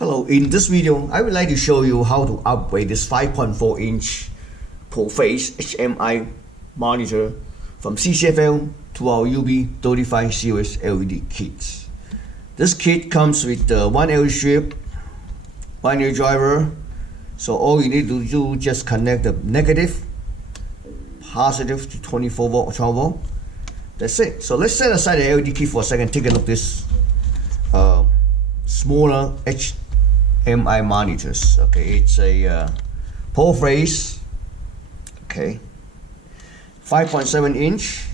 Hello, in this video, I would like to show you how to upgrade this 5.4-inch full-face HMI monitor from CCFL to our UB35 series LED kits. This kit comes with one LED strip, one LED driver, so all you need to do is just connect the negative, positive to 24 volt or 12 volt. That's it. So let's set aside the LED kit for a second. Take a look at this smaller HMI monitors. Okay, it's a full face. Okay, 5.7 inch.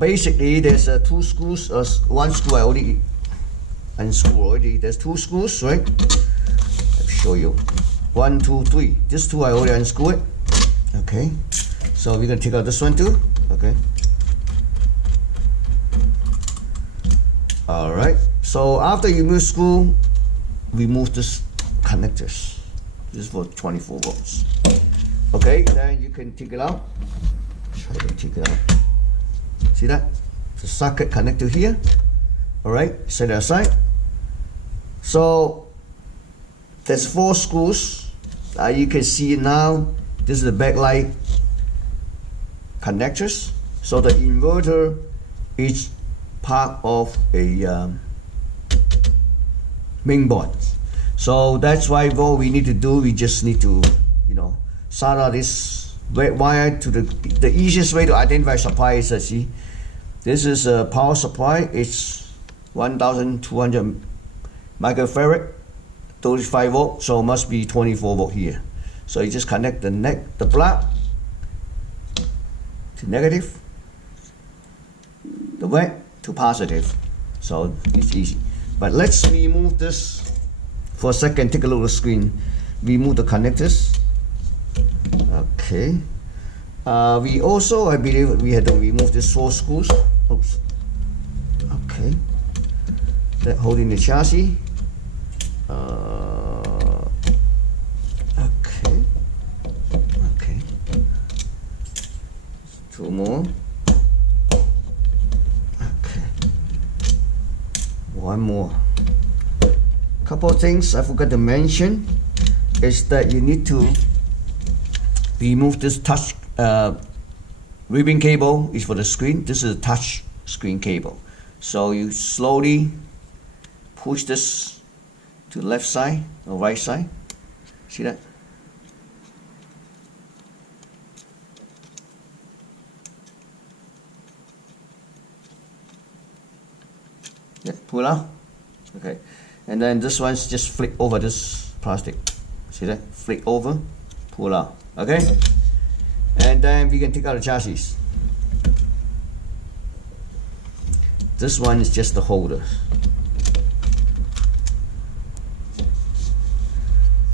Basically, there's two screws. One screw I already unscrewed already. There's two screws, right? I'll show you. 1, 2, 3. This two I already unscrewed it. Okay, so we're gonna take out this one too. Okay. All right. So after you remove screw, remove this connectors. This is for 24 volts. Okay, then you can take it out. Try to take it out. See that? The socket connector here. All right, set it aside. So there's 4 screws. You can see now. This is the backlight connectors. So the inverter is part of a main board. So that's why what we need to do, we just need to, solder this red wire to the easiest way to identify supply is, see, this is a power supply. It's 1200 microfarad, 35 volt, so must be 24 volt here. So you just connect the plug to negative, the red to positive. So it's easy. But let's remove this for a second. Take a look at the screen. Remove the connectors. Okay. We also, I believe, we had to remove these 4 screws. Oops. Okay. That holding the chassis. Okay. Okay. 2 more. Okay. 1 more. Couple of things I forgot to mention is that you need to remove this touch ribbon cable. Is for the screen. This is a touch screen cable. So you slowly push this to the left side or right side. See that? Yeah, pull out. Okay. And then this one's just flick over this plastic. See that? Flick over, pull out. Okay? And then we can take out the chassis. This one is just the holder.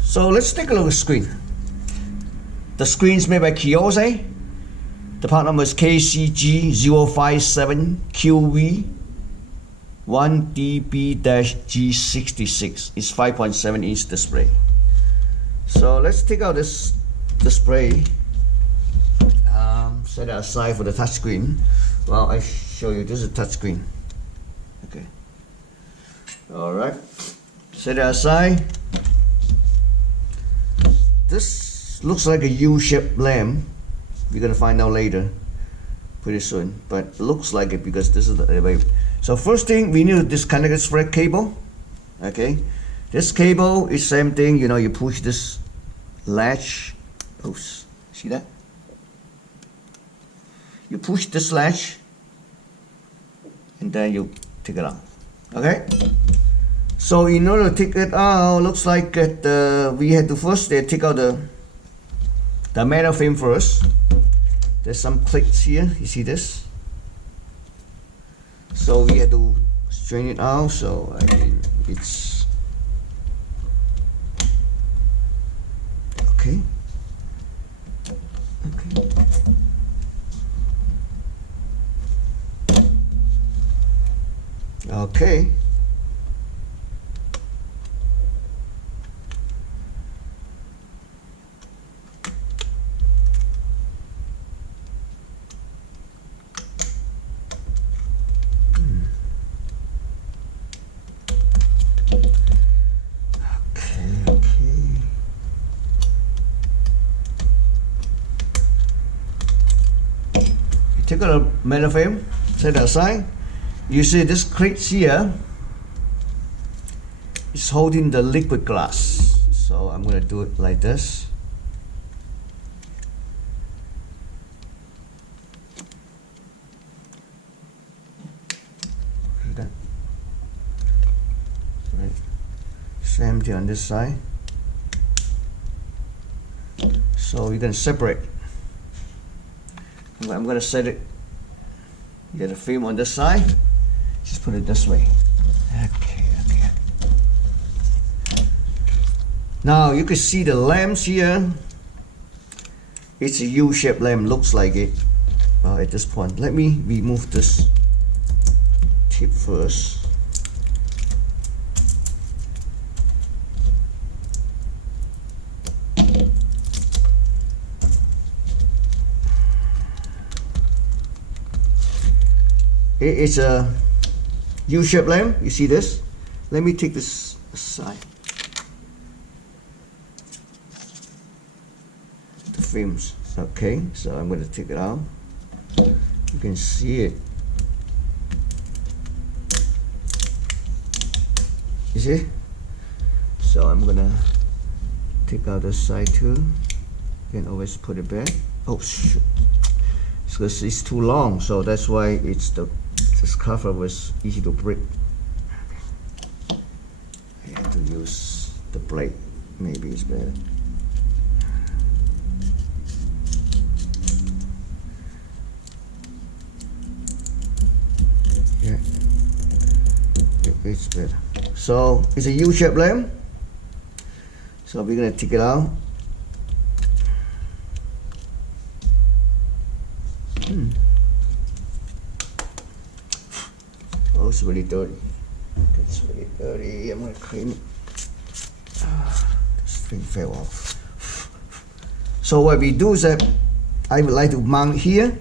So let's take a look at the screen. The screen is made by Kiyose. The part number is KCG057QV 1DB-G66. It's 5.7 inch display. So let's take out this display. Set it aside for the touch screen. Well, I show you. This is a touch screen. Okay. All right. Set it aside. This looks like a U-shaped lamp. We're gonna find out later, pretty soon. But it looks like it because this is the way. So first thing, we need to disconnect this thread cable. Okay, this cable is same thing. You push this latch. Oops, see that? You push this latch, and then you take it out. Okay. So in order to take it out, looks like that we had to first take out the metal frame first. There's some clicks here. You see this? So we had to strain it out. So I mean, it's okay. Okay. Okay. take out a metal frame, set it aside. You see this crate here is holding the liquid glass. So I'm going to do it like this. That. Right. Same thing on this side. So you can separate. I'm going to set it. Get a film on this side. Just put it this way. Okay. Now you can see the lamps here. It's a U-shaped lamp, looks like it. At this point, let me remove this tip first. It is a U-shaped lamp. You see this? Let me take this aside. The films. Okay, so I'm going to take it out. You can see it. You see? So I'm going to take out this side too. You can always put it back. Oh shoot. Because it's too long, so that's why it's this cover was easy to break. I have to use the blade. Maybe it's better. Yeah, it's better. So it's a U-shaped lamp. So we're gonna take it out. Oh, it's really dirty. It's really dirty. I'm gonna clean it. This thing fell off. So what we do is that I would like to mount here.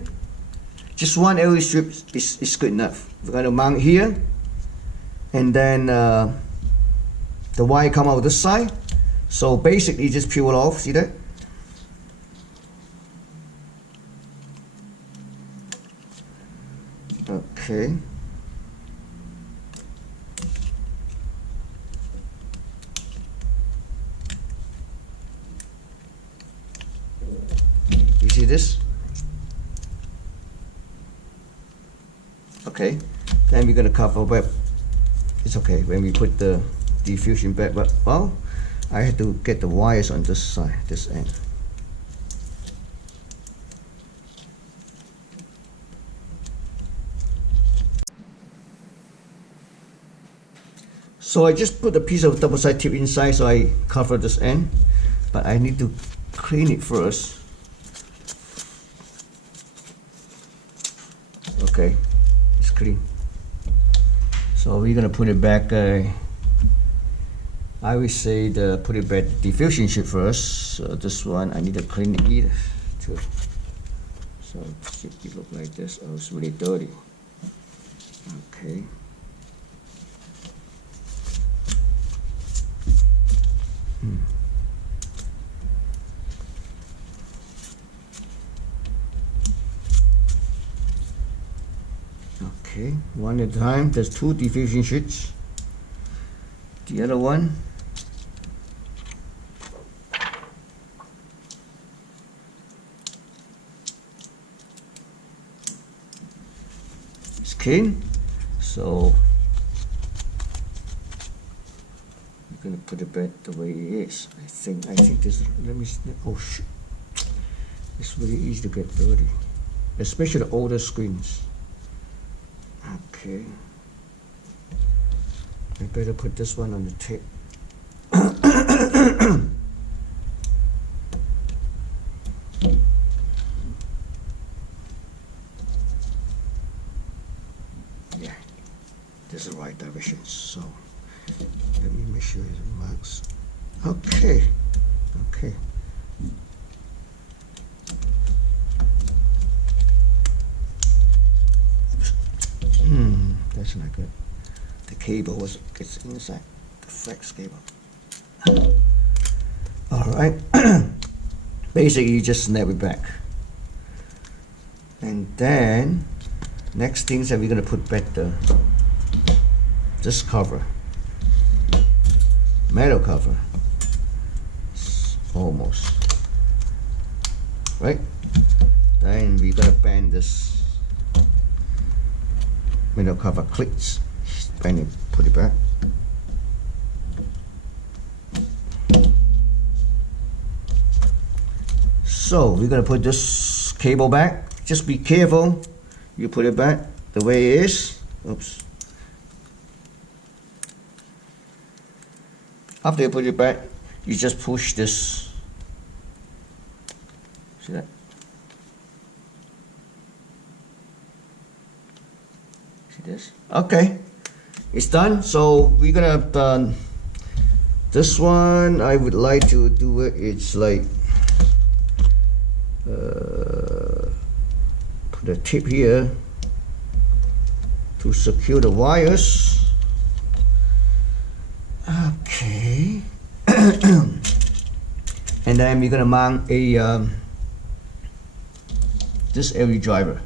Just one LED strip is good enough. We're gonna mount here, and then the wire come out this side. So basically, just peel it off. See that? Okay. You see this? Okay. Then we're gonna cover web. It's okay when we put the diffusion back, but well, I had to get the wires on this side, this end. So I just put a piece of double side tip inside, so I cover this end, but I need to clean it first. Okay, it's clean. So we're gonna put it back. I would say put it back diffusion chip first. So this one I need to clean it too. So it look like this. Oh, it's really dirty. Okay. Okay, one at a time. There's two diffusion sheets. The other one, is clean. So we're gonna put it back the way it is. I think this. Let me. Oh shit! It's really easy to get dirty, especially the older screens. Okay. I better put this one on the tape. Yeah, this is the right direction. So let me make sure it marks. Okay. Okay. That's not good. The cable gets inside the flex cable. All right. Basically, you just snap it back, And then next things that we're gonna put back this cover, metal cover, almost right. Then we're gonna bend this metal cover clips, bend it, put it back. So we're gonna put this cable back. Just be careful. You put it back the way it is. Oops. After you put it back, you just push this. See that? See this? Okay. It's done. So we're gonna this one I would like to do it. It's like put a tip here to secure the wires. Okay. And then we're gonna mount a this LED driver.